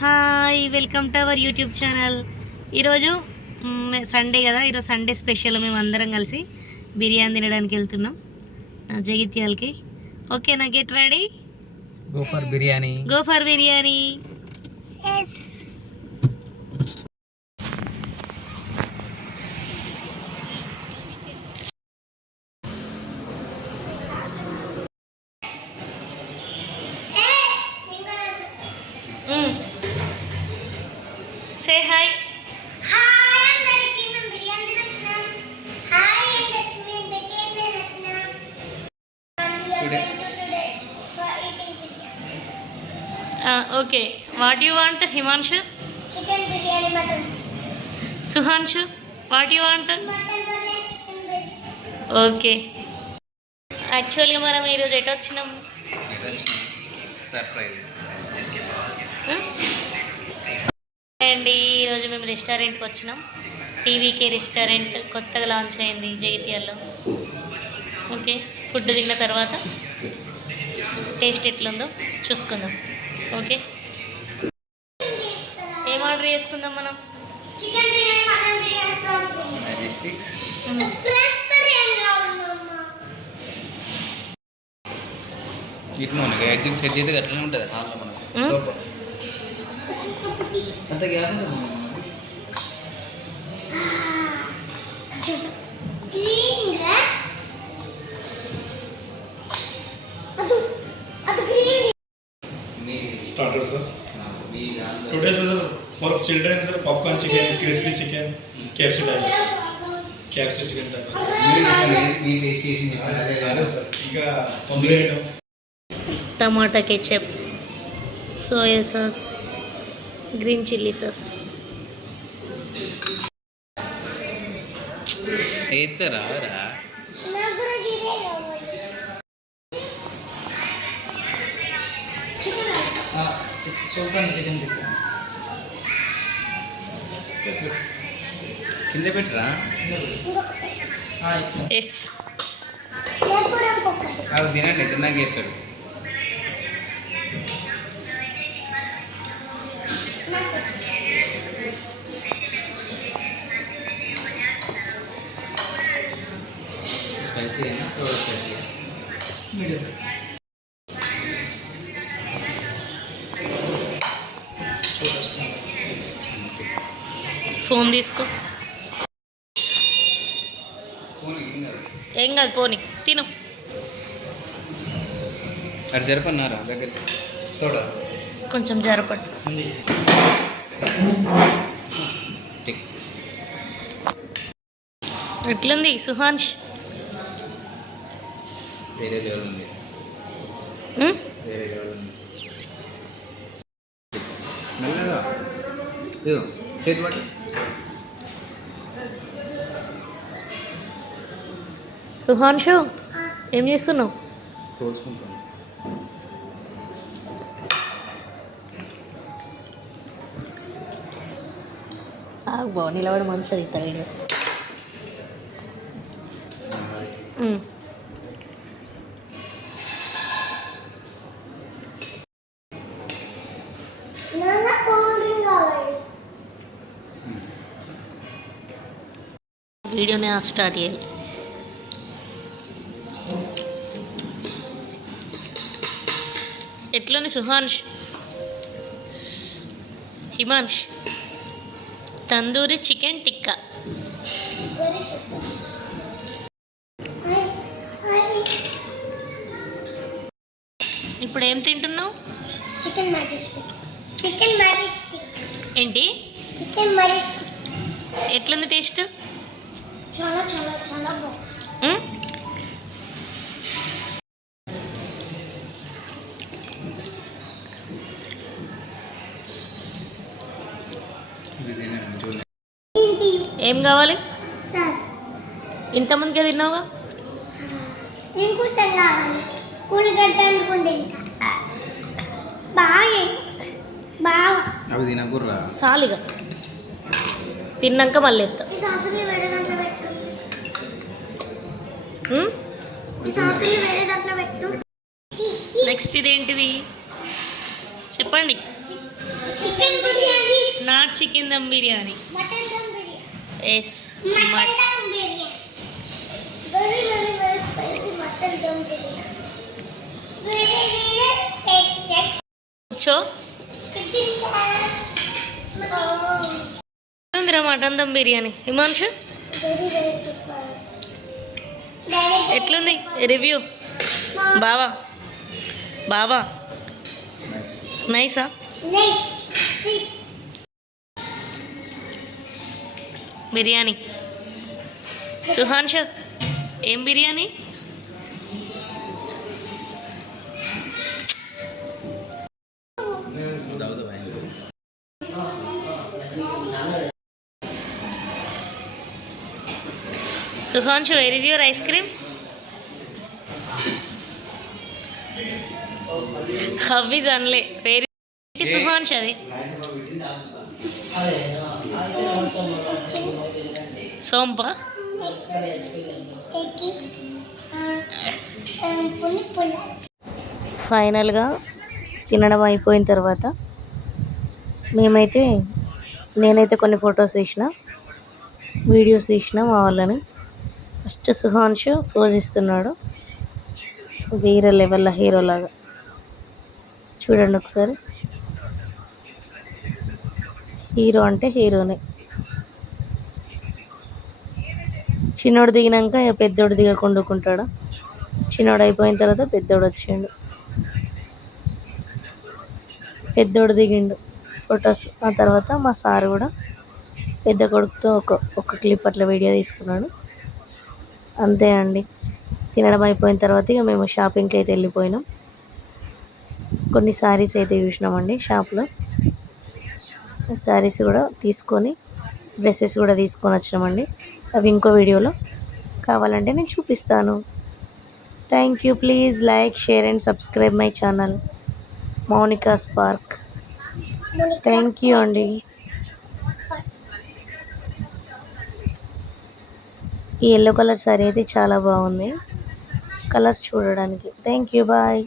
Hi, welcome to our YouTube channel. ఈరోజు Sunday కదా, ఈరోజు సండే స్పెషల్. మేము అందరం కలిసి బిర్యానీ తినడానికి వెళ్తున్నాం జగిత్యాలకి. ఓకేనా? Get ready, go for biryani. Go for biryani. Say hi. Okay, what you want Himanshu? Chicken biryani, mutton. Suhanshu, what you want? Mutton biryani, chicken biryani. Okay. యాక్చువల్గా మనం ఈరోజు ఎటు వచ్చినాం? సర్ప్రైజ్ అండి, ఈరోజు మేము రెస్టారెంట్కి వచ్చినాం. టీవీకే రెస్టారెంట్ కొత్తగా లాంచ్ అయింది జగిత్యాల్లో. ఓకే, ఫుడ్ తిన్న తర్వాత టేస్ట్ ఎట్లుందో చూసుకుందాం. ఓకే, ఏం ఆర్డర్ చేసుకుందాం మనం? Chicken biryani, mutton biryani, prawns biryani. Majestics. Prawns biryani కావాలమ్మా. ఇటు మనకి ఎడ్జింగ్ సెట్ చేస్తే అట్లనే ఉంటుంది హాల్లో మనకు సోఫా. అంత గ్యాప్ ఉంటుంది. గ్రీన్ గా అది green. Starter sir. Today sir for children sir popcorn chicken, crispy chicken, KFC type. KFC chicken type. అదే సార్ ఇంకా తొందర item. Tomato ketchup, soya sauce, green chilli sauce. ఎత్తరా రా. నాకు కూడా గిరే కావాలి. చికెన్ సుల్తాన్ చికెన్ టిక్కా కింద పెట్టరా. ఎస్. నాకు కూడా ఇంకొకటి. అవి తినండి, తిన్నాక చేస్తాడు. నాకు స్పైసీ అయినా స్పైసీ. ఫోన్ తీసుకో. ఏం కాదు, పోనీ తిను. అటు జరపన్నారా దగ్గరికి తోడా కొంచెం జరపట్టు. టిక్. ఎట్లుంది సుహాన్ష్? వేరే లెవెల్ ఉంది, ఉమ్? వేరే లెవెల్ ఉంది. మెల్లగా ఇదో చేతి పట్టు. సుహాన్షు, ఏం చేస్తున్నావు? తోడుచుకుంటాను. బాగా నిలబడి మంచిగా తింటాడు వీడు. నాన్న కూల్ డ్రింక్ కావాలి. వీడియోనే స్టార్ట్ చేయాలి. ఎట్లుంది Suhansh? Himansh, tandoori chicken tikka. Very super. Hi. ఇప్పుడు ఏం తింటున్నావు? Chicken majestic. Chicken majestic. ఏంటి? Chicken majestic. ఎట్లుంది టేస్ట్? చాలా చాలా చాలా బాగుంది. ఉమ్? ఏంటి? ఏం కావాలి? సాస్. ఇంతమందికే తిన్నావుగా. ఇంకొంచెం కావాలి. కూలిగడ్డ అందుకుంది ఇంకా. బాగా బాగా. అవి తినకుర్రా. సాలిగా తిన్నాక మళ్ళీ ఎత్తాం. ఈ సాసులు వేరే దాంట్లో పెట్టు. ఉమ్? ఈ సాసులు వేరే దాంట్లో పెట్టు. నెక్స్ట్ ఇదేంటిది చెప్పండి. Chicken chicken dum biryani. Mutton dum biryani. Yes. Mutton dum biryani. Very very very spicy mutton dum biryani. Very very tasty. కూర్చో. Oh. ఉందిరా mutton dum biryani. Himanshu very very super. ఎట్లుంది రివ్యూ? బావా బావా నైసా? నైస్. బిర్యానీ. సుహాన్ష ఏం biryani? Suhanshu where is your ice cream? How is అన్లే వేర్ సుహాన్ష్ అది సోంప. ఫైనల్గా తినడం అయిపోయిన తర్వాత నేనైతే కొన్ని ఫొటోస్ తీసిన, వీడియోస్ తీసిన మా వాళ్ళని. ఫస్ట్ సుహాన్ష్ పోజ్ ఇస్తున్నాడు వేరే లెవెల్లో హీరోలాగా. చూడండి ఒకసారి, హీరో అంటే హీరోనే. చిన్నోడు దిగినాక పెద్దోడు దిగకుండా ఊరుకుంటాడా? చిన్నోడు అయిపోయిన తర్వాత పెద్దోడు వచ్చిండు, పెద్దోడు దిగిండు ఫొటోస్. ఆ తర్వాత మా సార్ కూడా పెద్ద కొడుకుతో ఒక క్లిప్ అట్లా వీడియో తీసుకున్నాడు. అంతే అండి. తినడం అయిపోయిన తర్వాత ఇక మేము షాపింగ్కి అయితే వెళ్ళిపోయినాం. కొన్ని శారీస్ అయితే చూసినామండి షాప్లో. శారీస్ కూడా తీసుకొని డ్రెస్సెస్ కూడా తీసుకొని వచ్చినామండి. అవి ఇంకో వీడియోలో కావాలంటే నేను చూపిస్తాను. Thank you. Please like, share and subscribe my channel Mounika Spark. Thank you అండి. ఈ ఎల్లో కలర్ శారీ అయితే చాలా బాగుంది కలర్స్ చూడడానికి. Thank you. బాయ్.